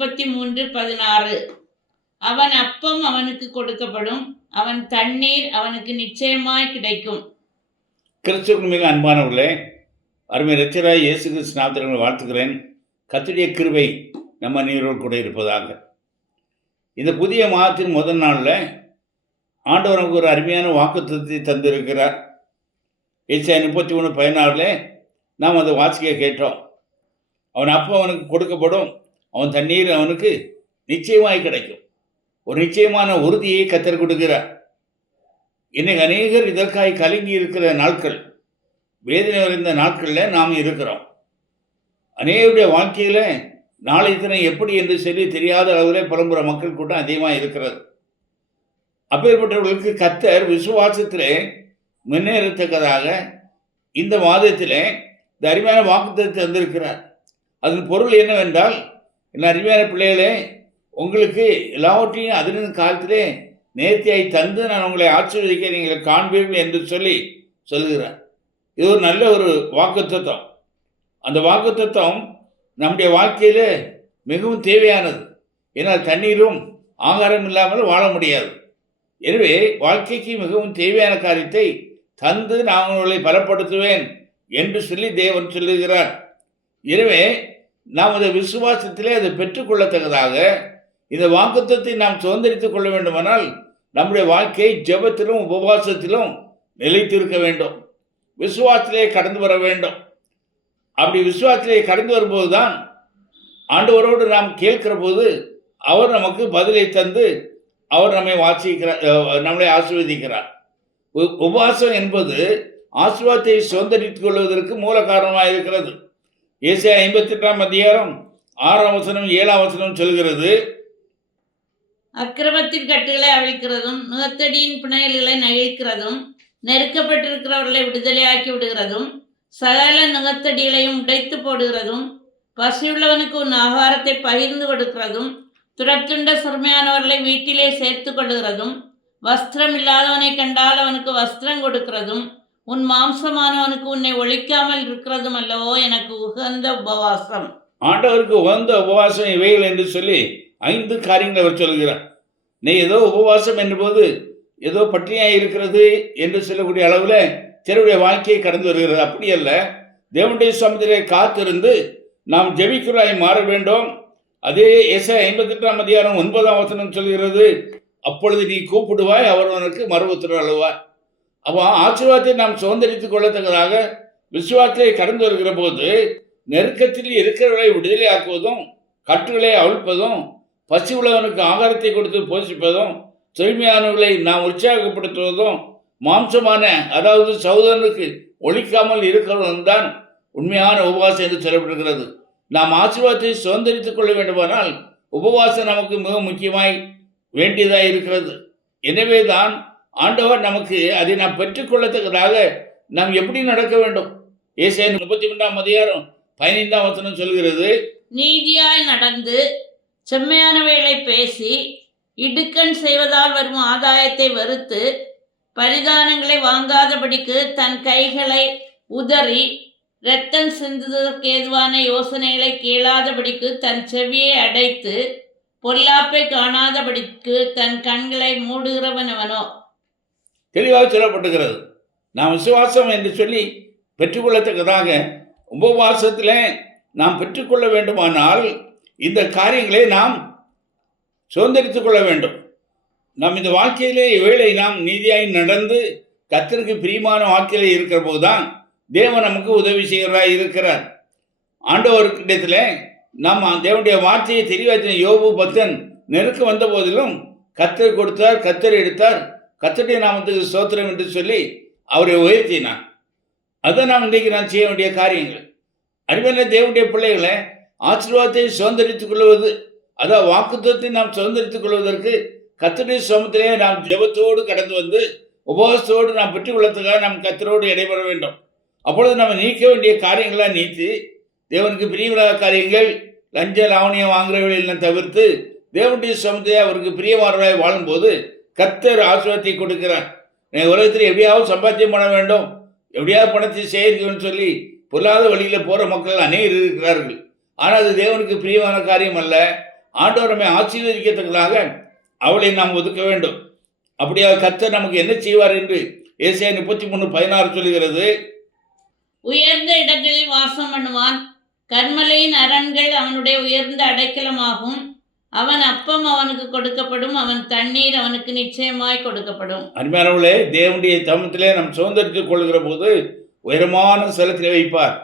33:16. அவன் அப்பம் அவனுக்கு கொடுக்கப்படும், அவன் தண்ணீர் அவனுக்கு நிச்சயமாய் கிடைக்கும். கிறிஸ்துவுக்கு மிக அன்பானவர்களே, அருமை இரட்சகராகிய இயேசு கிறிஸ்து நாமத்தில் வாழ்த்துக்கிறேன். கர்த்தருடைய கிருபை நம்ம நீரோடு கூட இருப்பதாக. இந்த புதிய மாதத்தின் முதல் நாளில் ஆண்டவர் நமக்கு ஒரு அருமையான வாக்குத்தத்தத்தை தந்திருக்கிறார். ஏசாயா 33:16 நாம் அதை வாசிக்க கேட்டோம். அவன் அப்போ அவனுக்கு கொடுக்கப்படும், அவன் தண்ணீர் அவனுக்கு நிச்சயமாய் கிடைக்கும். ஒரு நிச்சயமான உறுதியை கர்த்தர் கொடுக்கிறார். இன்னைக்கு அநேகர் இதற்காக கலங்கி இருக்கிற நாட்கள், வேதனை நிறைந்த நாட்களில் நாம் இருக்கிறோம். அநேகருடைய வாழ்க்கையில் நாளை தினம் எப்படி என்று சொல்லி தெரியாத அளவில் புலம்புற மக்கள் கூட்டம் அதிகமாக இருக்கிறது. அப்பேற்பட்டவர்களுக்கு கர்த்தர் விசுவாசத்திலே முன்னேறத்தக்கதாக இந்த மாதத்தில் இந்த அருமையான வாக்குத்தத்தத்தை தந்திருக்கிறார். அதன் பொருள் என்னவென்றால், என்ன அருமையான பிள்ளைகளே, உங்களுக்கு எல்லாவற்றையும் அதிலிருந்து காலத்திலே நேர்த்தியாய் தந்து நான் உங்களை ஆசீர்வதிக்க நீங்கள் காண்பீர்கள் என்று சொல்லுகிறார். இது ஒரு நல்ல ஒரு வாக்குத்தத்தம். அந்த வாக்குத்தத்தம் நம்முடைய வாழ்க்கையில் மிகவும் தேவையானது. ஏன்னால் தண்ணீரும் ஆகாரம் இல்லாமல் வாழ முடியாது. எனவே வாழ்க்கைக்கு மிகவும் தேவையான காரியத்தை தந்து நான் உங்களை பலப்படுத்துவேன் என்று சொல்லி தேவன் சொல்லுகிறார். எனவே நாம் அந்த விசுவாசத்திலே அதை பெற்றுக்கொள்ளத்தக்கதாக இந்த வாக்குத்தத்தை நாம் சுதந்திரித்துக் கொள்ள வேண்டுமானால் நம்முடைய வாழ்க்கை ஜெபத்திலும் உபவாசத்திலும் நிலைத்திருக்க வேண்டும். விசுவாசத்திலே கடந்து வர வேண்டும். அப்படி விசுவாசத்திலே கடந்து வரும்போது தான் ஆண்டவரோடு நாம் கேட்கிற போது அவர் நமக்கு பதிலை தந்து அவர் நம்மை ஆசீர்வதிக்கிறார். உபவாசம் என்பது ஆசீர்வாதத்தை சுதந்திரித்துக் கொள்வதற்கு மூல காரணமாக இருக்கிறது. ஏசாயா 58:6 சொல்கிறது, அக்கிரமத்தின் கட்டுகளை அவிழ்க்கிறதும், நுகத்தடியின் பிணையல்களை நகைக்கிறதும், நெருக்கப்பட்டிருக்கிறவர்களை விடுதலையாக்கி விடுகிறதும், சகல நுகத்தடிகளையும் உடைத்து போடுகிறதும், பசியுள்ளவனுக்கு உன் ஆகாரத்தை பகிர்ந்து கொடுக்கிறதும், துரத்துண்ட சிறுமையானவர்களை வீட்டிலே சேர்த்து கொள்ளுகிறதும், வஸ்திரம் இல்லாதவனை கண்டால் அவனுக்கு வஸ்திரம் கொடுக்கிறதும், உன் மாம்சமானவனுக்கு உன்னை ஒழிக்காமல் இருக்கிறதும் அல்லவோ எனக்கு உகந்த உபவாசம். ஆண்டவருக்கு உகந்த உபவாசம் இவைகள் என்று சொல்லி 5 காரியங்கள் அவர் சொல்கிறார். நீ ஏதோ உபவாசம் என்பது ஏதோ பட்டினியாக இருக்கிறது என்று சொல்லக்கூடிய அளவில் சிலருடைய வாழ்க்கையை கடந்து வருகிறது. அப்படி அல்ல. தேவனுடைய சமூகத்திலே காத்திருந்து நாம் ஜெபிக்கிறவராய் மாற வேண்டும். அதே ஏசாயா 58:9 சொல்கிறது, அப்பொழுது நீ கூப்பிடுவாய், அவர் உனக்கு மறுபுத்திரர் அழுவார். அப்போ ஆசீர்வாதத்தை நாம் சுதந்திரித்துக் கொள்ளத்தக்கதாக விசுவாசத்தை கடந்து வருகிற போது நெருக்கத்தில் இருக்கிறவர்களை விடுதலை ஆக்குவதும், கட்டுகளை அவிழ்ப்பதும், பசி உள்ளவனுக்கு ஆகாரத்தை கொடுத்து போஷிப்பதும், தூய்மையானவர்களை நாம் உற்சாகப்படுத்துவதும், மாம்சமான அதாவது சகோதரனுக்கு ஒழிக்காமல் இருக்கிறவன் தான் உண்மையான உபவாசம் என்று சொல்லப்படுகிறது. நாம் ஆசீர்வாதத்தை சுதந்திரித்துக் கொள்ள வேண்டுமானால் உபவாசம் நமக்கு மிக முக்கியமாய் வேண்டியதாக இருக்கிறது. எனவே தான் ஆண்டவர் நமக்கு அதை நாம் பெற்றுக்கொள்ளத்தக்கதாக நாம் எப்படி நடக்க வேண்டும். ஏசாயா 33:15 சொல்கிறது, நீதியாய் நடந்து செம்மையானவைகளை பேசி இடுக்கண் செய்வதால் வரும் ஆதாயத்தை வெறுத்து பரிதானங்களை வாங்காதபடிக்கு தன் கைகளை உதறி இரத்தம் சிந்துவதற்கு ஏதுவான யோசனைகளை கேளாதபடிக்கு தன் செவியை அடைத்து பொல்லாப்பை காணாதபடிக்கு தன் கண்களை மூடுகிறவனவனோ. தெளிவாக சொல்லப்பட்டுகிறது. நாம் விசுவாசம் என்று சொல்லி பெற்றுக்கொள்ளத்தக்கதாக உபவாசத்தில் நாம் பெற்றுக்கொள்ள வேண்டுமானால் இந்த காரியங்களை நாம் சுதந்திரித்துக் கொள்ள வேண்டும். நாம் இந்த வாழ்க்கையிலே வேளை நாம் நீதியாய் நடந்து கர்த்தருக்கு பிரியமான வாழ்க்கையிலே இருக்கிற போது தான் தேவன் நமக்கு உதவி செய்கிறவராய் இருக்கிறார். ஆண்டவர்கிட்டத்தில் நாம் தேவனுடைய வார்த்தையை தெளிவாக யோபு 10 நெருக்க வந்த போதிலும் கர்த்தர் கொடுத்தார், கர்த்தர் எடுத்தார், கர்த்தருடைய நாமத்துக்கு ஸ்தோத்திரம் என்று சொல்லி அவரை உயர்த்தினார். அதுதான் நாம் இன்றைக்கு நான் செய்ய வேண்டிய காரியங்கள். அருமையான தேவனுடைய பிள்ளைகளை ஆசீர்வாதத்தை சுதந்திரித்துக் கொள்வது, அதாவது வாக்குத்தத்தை நாம் சுதந்திரித்துக் கொள்வதற்கு கர்த்தருடைய சமூகத்திலே நாம் ஜெபத்தோடு கடந்து வந்து உபவாசத்தோடு நாம் பெற்றுக்கொள்ளத்துக்காக நாம் கர்த்தரோடு இடைபெற வேண்டும். அப்பொழுது நம்ம நீக்க வேண்டிய காரியங்களாக நீத்தி தேவனுக்கு பிரியமில்லாத காரியங்கள், லஞ்ச லாவணியம் வாங்குறவர்களெல்லாம் தவிர்த்து தேவனுடைய சமூகத்தை அவருக்கு பிரியமானவராய் வாழும்போது கர்த்தர் ஆசீர்வாதத்தை கொடுக்கிறார். உலகத்தில் எப்படியாவது சம்பாத்தியம் பண்ண வேண்டும், எப்படியாவது பணத்தை சேகரிக்கணும்னு சொல்லி பொல்லாத வழியில் போகிற மக்கள் அநேகர் இருக்கிறார்கள். ஆனால் அது தேவனுக்கு பிரியமான காரியம் அல்ல. ஆண்டவர் நம்மை ஆசீர்வதிக்கத்தக்கதாக அவளை நாம் ஒதுக்க வேண்டும். அப்படியாக கர்த்தர் நமக்கு என்ன செய்வார் என்று ஏசாயா 33:16 சொல்லுகிறது. உயர்ந்த இடங்களில் வாசம் பண்ணுவான், கர்மலையின் அரண்கள் அவனுடைய உயர்ந்த அடைக்கலமாகும். அவன் அப்பம் அவனுக்கு கொடுக்கப்படும், அவன் தண்ணீர் அவனுக்கு நிச்சயமாய் கொடுக்கப்படும். அருமையானவர்களே, தேவனுடைய தமத்திலே நாம் சுதந்திரித்துக் கொள்கிற போது உயரமான ஸ்தலத்திலே வைப்பார்.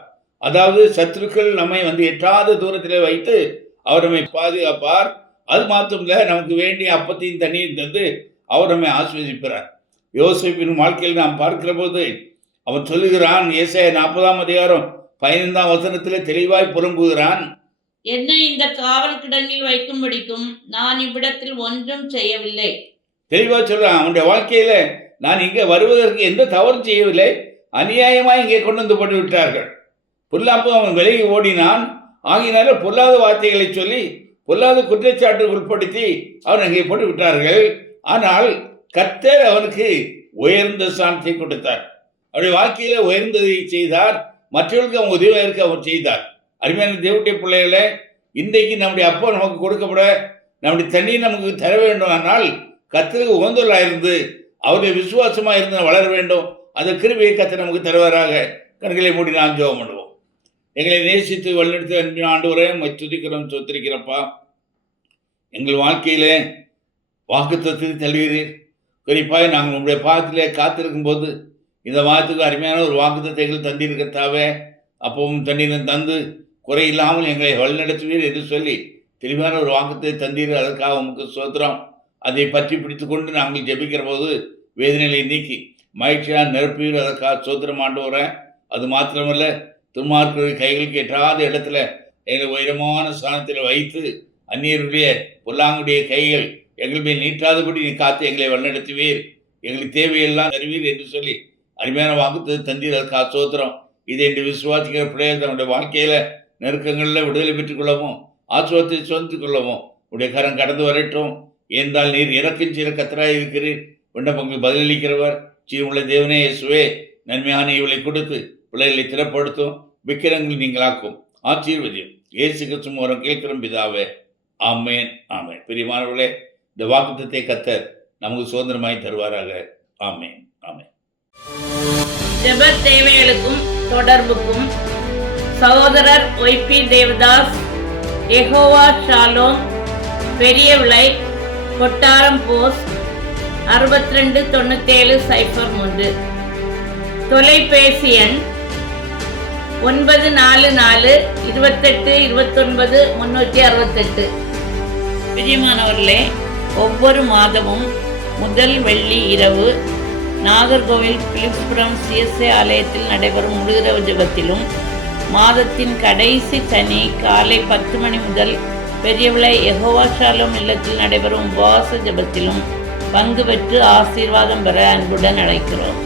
அதாவது சத்துருக்கள் நம்மை எட்டாத தூரத்திலே வைத்து அவர் நம்மை பாதுகாப்பார். அது மாத்திரமில்ல, நமக்கு வேண்டிய அப்பத்தையும் தண்ணீர் தந்து அவர் நம்மை ஆசீர்வதிப்பார். யோசேப்பின் வாழ்க்கையில் நாம் பார்க்கிற போது அவன் சொல்லுகிறான், ஏசாயா 40:15 தெளிவாய் புலம்புகிறான். என்னை இந்த காவல் கிடங்கில் வைக்கும்படிக்கும் நான் இவ்விடத்தில் ஒன்றும் செய்யவில்லை. தெளிவாக சொல்றான். அவனுடைய வாழ்க்கையில நான் இங்கே வருவதற்கு எந்த தவறும் செய்யவில்லை, அநியாயமாக இங்கே கொண்டு வந்து போட்டு விட்டார்கள். பொல்லாப்பு அவன் விலகி ஓடினான். ஆகினால பொல்லாத வார்த்தைகளை சொல்லி பொல்லாத குற்றச்சாட்டுக்கு உட்படுத்தி அவன் அங்கே போட்டு விட்டார்கள். ஆனால் கர்த்தர் அவனுக்கு உயர்ந்த ஸ்தானத்தை கொடுத்தார். அவருடைய வாழ்க்கையில உயர்ந்ததை செய்தார். மற்றவர்களுக்கு அவன் உதவியாக இருக்க அவர் செய்தார். அருமையான தேவனுடைய பிள்ளைகளை, இன்றைக்கு நம்முடைய அப்பா நமக்கு கொடுக்கப்பட நம்முடைய தண்ணீர் நமக்கு தர வேண்டும். ஆனால் கர்த்தருக்கு உகந்தவர்களாக இருந்து அவருடைய விசுவாசமாக இருந்து வளர வேண்டும். அந்த கிருபையை கர்த்தர் நமக்கு தருவாராக. கண்களை மூடி நாம் ஜெபம் பண்ணுவோம். எங்களை நேசித்து வழிநடத்தி அன்பின் ஆண்டவரே, துதிக்கிறோம், சொத்திருக்கிறப்பா. எங்கள் வாழ்க்கையிலே வாக்குத்தத்தத்தை தள்ளுகிறீர். குறிப்பாக நாங்கள் உங்களுடைய பாதத்திலே காத்திருக்கும் போது இந்த வாரத்துக்கு அருமையான ஒரு வாக்குத்தத்தை எங்கள் தந்திருக்கத்தாவே, அப்பவும் தண்ணீரும் தந்து குறையில்லாமல் எங்களை வழிநடத்துவீர் என்று சொல்லி தெளிவான ஒரு வாக்குத்தை தந்தீர். அதற்காக உங்களுக்கு ஸ்தோத்திரம். அதை பற்றி பிடித்து கொண்டு நாங்கள் ஜெபிக்கிற போது வேதனைகளை நீக்கி மகிழ்ச்சியாக நிரப்புவீர். அதற்காக ஸ்தோத்திரம் ஆண்டவரேன். அது மாத்திரமல்ல, துன்மார்க்கருடைய கைகளுக்கு எட்டாத இடத்துல எங்களை உயரமான ஸ்தானத்தில் வைத்து அந்நியருடைய பொல்லாங்குடைய கைகள் எங்கள் மேல் நீட்டாதபடி நீ காத்து எங்களை வழிநடத்துவீர். எங்களுக்கு தேவையெல்லாம் தருவீர் என்று சொல்லி அருமையான வாக்குத்தத்தை தந்தீர். அதற்காக ஸ்தோத்திரம். இதை என்று விசுவாசிக்கிற பிள்ளைகள் தன்னுடைய வாழ்க்கையில் நெருக்கங்களில் விடுதலை பெற்றுக் கொள்ளவும் ஆசுவாதத்தை சுதந்தித்துக் கொள்ளவும் உடைய கரம் கடந்து வரட்டும். என்றால் நீர் இறக்கும் சீர கத்தராக இருக்கிறீர். விண்ணப்பங்கள் பதிலளிக்கிறவர் சீருள்ள தேவனே இயேசுவே, நன்மையான இவளை கொடுத்து பிள்ளைகளை திறப்படுத்தும், விக்கிரங்கள் நீங்களாக்கும், ஆசீர்வதியும். இயேசு கிறிஸ்து மூலம் கேட்கிறோம் பிதாவே, ஆமேன் ஆமேன். பிரியமானவர்களே, இந்த வாக்குத்தத்தை கர்த்தர் நமக்கு சுதந்திரமாய் தருவாராக. ஆமேன் ஆமேன். ஜெப தேவைகளுக்கும் தொடர்புக்கும் சகோதரர் ஒய்பி தேவதாஸ், யெகோவா ஷாலோம், பெரிய விளை, கொட்டாரம் போஸ்ட் 629703. தொலைபேசி எண் 9442829368. பிரியமானவர்களே, ஒவ்வொரு மாதமும் முதல் வெள்ளி இரவு நாகர்கோவில் பிலிப்ஸ்புரம் சிஎஸ்ஐ ஆலயத்தில் நடைபெறும் முழுகிரவு ஜெபத்திலும், மாதத்தின் கடைசி சனி காலை 10 மணி முதல் பெரியவிளை யெகோவா ஷாலோம் இல்லத்தில் நடைபெறும் உபவாச ஜெபத்திலும் பங்கு பெற்று ஆசீர்வாதம் பெற அன்புடன் அழைக்கிறோம்.